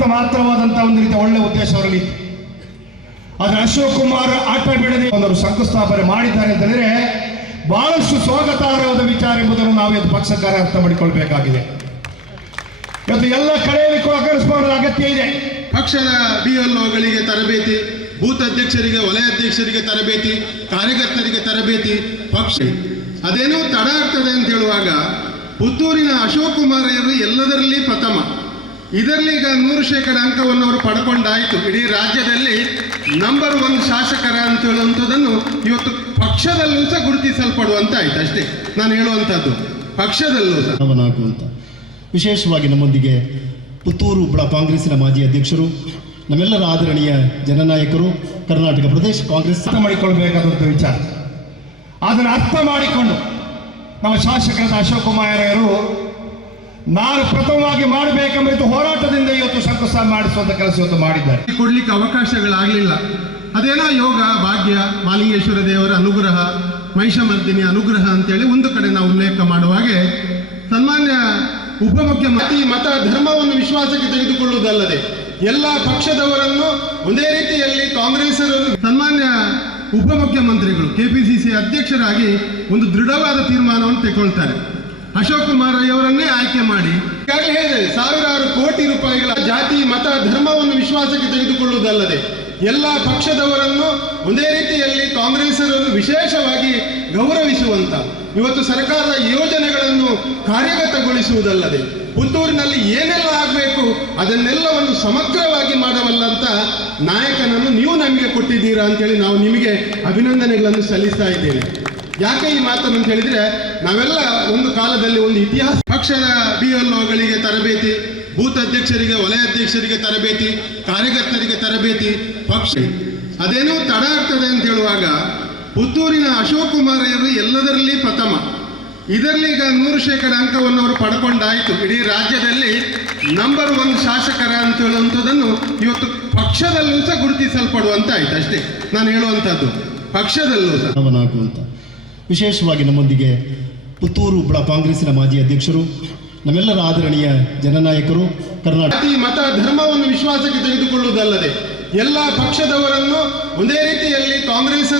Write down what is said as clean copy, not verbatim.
ಅಂತ ಮಾತ್ರವಾದಂತಹ ಒಂದು ರೀತಿಯ ಒಳ್ಳೆ ಉದ್ದೇಶ ಅವರಲ್ಲಿ. ಆದ್ರೆ ಅಶೋಕ್ ಕುಮಾರ್ ಆಟ ಬಿಡದೆ ಒಂದು ಶಂಕುಸ್ಥಾಪನೆ ಮಾಡಿದ್ದಾರೆ ಅಂತ ಹೇಳಿದ್ರೆ ಬಹಳಷ್ಟು ಸ್ವಾಗತಾರ್ಹವಾದ ವಿಚಾರ ಎಂಬುದನ್ನು ನಾವು ಇವತ್ತು ಪಕ್ಷಕಾರ ಅರ್ಥ ಮಾಡಿಕೊಳ್ಬೇಕಾಗಿದೆ. ಇವತ್ತು ಎಲ್ಲ ಕಡೆಯಲ್ಲಿ ಕರೆಸ್ಕೊಳ್ಳುವ ಅಗತ್ಯ ಇದೆ. ಪಕ್ಷದ BLOಗಳಿಗೆ ತರಬೇತಿ, ಬೂತ್ ಅಧ್ಯಕ್ಷರಿಗೆ, ವಲಯ ಅಧ್ಯಕ್ಷರಿಗೆ ತರಬೇತಿ, ಕಾರ್ಯಕರ್ತರಿಗೆ ತರಬೇತಿ, ಪಕ್ಷ ಅದೇನೋ ತಡ ಆಗ್ತದೆ ಅಂತ ಹೇಳುವಾಗ ಪುತ್ತೂರಿನ ಅಶೋಕ್ ಕುಮಾರ್ ಅವರು ಎಲ್ಲದರಲ್ಲಿ ಪ್ರಥಮ. ಇದರಲ್ಲಿ ಈಗ 100% ಅಂಕವನ್ನು ಅವರು ಪಡ್ಕೊಂಡಾಯ್ತು. ಇಡೀ ರಾಜ್ಯದಲ್ಲಿ ನಂಬರ್ 1 ಶಾಸಕರ ಅಂತ ಹೇಳುವಂಥದ್ದನ್ನು ಇವತ್ತು ಪಕ್ಷದಲ್ಲೂ ಸಹ ಗುರುತಿಸಲ್ಪಡುವಂತ ಆಯ್ತು. ಅಷ್ಟೇ ನಾನು ಹೇಳುವಂಥದ್ದು, ಪಕ್ಷದಲ್ಲೂ ಸಹ ಅಂತ. ವಿಶೇಷವಾಗಿ ನಮ್ಮೊಂದಿಗೆ ಪುತ್ತೂರು ಕಾಂಗ್ರೆಸ್ಸಿನ ಮಾಜಿ ಅಧ್ಯಕ್ಷರು, ನಮ್ಮೆಲ್ಲರ ಆದರಣೀಯ ಜನನಾಯಕರು, ಕರ್ನಾಟಕ ಪ್ರದೇಶ ಕಾಂಗ್ರೆಸ್ ಅರ್ಥ ಮಾಡಿಕೊಳ್ಬೇಕಾದಂಥ ವಿಚಾರ. ಅದನ್ನು ಅರ್ಥ ಮಾಡಿಕೊಂಡು ನಮ್ಮ ಶಾಸಕರಾದ ಅಶೋಕ್ ಕುಮಾರ್ ಅವರು ನಾನು ಪ್ರಥಮವಾಗಿ ಮಾಡಬೇಕೆಂಬ ಹೋರಾಟದಿಂದ ಇವತ್ತು ಶಂಕುಸ್ಥಾಪನೆ ಮಾಡಿಸುವಂತ ಕೆಲಸ ಇವತ್ತು ಮಾಡಿದ್ದಾರೆ. ಕೊಡ್ಲಿಕ್ಕೆ ಅವಕಾಶಗಳಾಗಲಿಲ್ಲ. ಅದೇನೋ ಯೋಗ ಭಾಗ್ಯ, ಮಾಲಿಂಗೇಶ್ವರ ದೇವರ ಅನುಗ್ರಹ, ಮಹಿಷಮರ್ದಿನಿ ಅನುಗ್ರಹ ಅಂತೇಳಿ ಒಂದು ಕಡೆ ನಾವು ಉಲ್ಲೇಖ ಮಾಡುವಾಗೆ ಸನ್ಮಾನ್ಯ ಉಪಮುಖ್ಯಮಂತ್ರಿ ಮತ ಧರ್ಮವನ್ನು ವಿಶ್ವಾಸಕ್ಕೆ ತೆಗೆದುಕೊಳ್ಳುವುದಲ್ಲದೆ ಎಲ್ಲ ಪಕ್ಷದವರನ್ನು ಒಂದೇ ರೀತಿಯಲ್ಲಿ ಕಾಂಗ್ರೆಸ್ ಸನ್ಮಾನ್ಯ ಉಪಮುಖ್ಯಮಂತ್ರಿಗಳು KPCC ಅಧ್ಯಕ್ಷರಾಗಿ ಒಂದು ದೃಢವಾದ ತೀರ್ಮಾನವನ್ನು ತೆಗೆದುಕೊಳ್ತಾರೆ. ಅಶೋಕ್ ಕುಮಾರ್ ಅವರನ್ನೇ ಆಯ್ಕೆ ಮಾಡಿ ಈಗಾಗಲೇ ಹೇಳಿದೆ, ಸಾವಿರಾರು ಕೋಟಿ ರೂಪಾಯಿಗಳ ಜಾತಿ ಮತ ಧರ್ಮವನ್ನು ವಿಶ್ವಾಸಕ್ಕೆ ತೆಗೆದುಕೊಳ್ಳುವುದಲ್ಲದೆ ಎಲ್ಲ ಪಕ್ಷದವರನ್ನು ಒಂದೇ ರೀತಿಯಲ್ಲಿ ಕಾಂಗ್ರೆಸ್ ವಿಶೇಷವಾಗಿ ಗೌರವಿಸುವಂತ ಇವತ್ತು ಸರ್ಕಾರದ ಯೋಜನೆಗಳನ್ನು ಕಾರ್ಯಗತಗೊಳಿಸುವುದಲ್ಲದೆ ಪುತ್ತೂರಿನಲ್ಲಿ ಏನೆಲ್ಲ ಆಗಬೇಕು ಅದನ್ನೆಲ್ಲವನ್ನು ಸಮಗ್ರವಾಗಿ ಮಾಡಬಲ್ಲಂತ ನಾಯಕನನ್ನು ನೀವು ನಮಗೆ ಕೊಟ್ಟಿದ್ದೀರಾ ಅಂತೇಳಿ ನಾವು ನಿಮಗೆ ಅಭಿನಂದನೆಗಳನ್ನು ಸಲ್ಲಿಸ್ತಾ ಇದ್ದೇವೆ. ಯಾಕೆ ಈ ಮಾತನ್ನು ಅಂತ ಹೇಳಿದ್ರೆ, ನಾವೆಲ್ಲ ಒಂದು ಕಾಲದಲ್ಲಿ ಒಂದು ಇತಿಹಾಸ. ಪಕ್ಷದ BLOಗಳಿಗೆ ತರಬೇತಿ, ಬೂತ್ ಅಧ್ಯಕ್ಷರಿಗೆ, ವಲಯ ಅಧ್ಯಕ್ಷರಿಗೆ ತರಬೇತಿ, ಕಾರ್ಯಕರ್ತರಿಗೆ ತರಬೇತಿ, ಪಕ್ಷ ಅದೇನೋ ತಡ ಆಗ್ತದೆ ಅಂತ ಹೇಳುವಾಗ ಪುತ್ತೂರಿನ ಅಶೋಕ್ ಕುಮಾರ್ ಅವರು ಎಲ್ಲದರಲ್ಲಿ ಪ್ರಥಮ. ಇದರಲ್ಲಿ ಈಗ 100% ಅಂಕವನ್ನು ಅವರು ಪಡ್ಕೊಂಡಾಯ್ತು. ಇಡೀ ರಾಜ್ಯದಲ್ಲಿ ನಂಬರ್ 1 ಶಾಸಕರ ಅಂತ ಹೇಳುವಂಥದ್ದನ್ನು ಇವತ್ತು ಪಕ್ಷದಲ್ಲೂ ಸಹ ಗುರುತಿಸಲ್ಪಡುವಂತ ಆಯ್ತು. ಅಷ್ಟೇ ನಾನು ಹೇಳುವಂಥದ್ದು, ಪಕ್ಷದಲ್ಲೂ ಸಹ ಅಂತ. ವಿಶೇಷವಾಗಿ ನಮ್ಮೊಂದಿಗೆ ಪುತ್ತೂರು ಕಾಂಗ್ರೆಸ್ಸಿನ ಮಾಜಿ ಅಧ್ಯಕ್ಷರು, ನಮ್ಮೆಲ್ಲರ ಆದರಣೀಯ ಜನನಾಯಕರು, ಕರ್ನಾಟಕ ಮತ ಧರ್ಮವನ್ನು ವಿಶ್ವಾಸಕ್ಕೆ ತೆಗೆದುಕೊಳ್ಳುವುದಲ್ಲದೆ ಎಲ್ಲ ಪಕ್ಷದವರನ್ನು ಒಂದೇ ರೀತಿಯಲ್ಲಿ ಕಾಂಗ್ರೆಸ್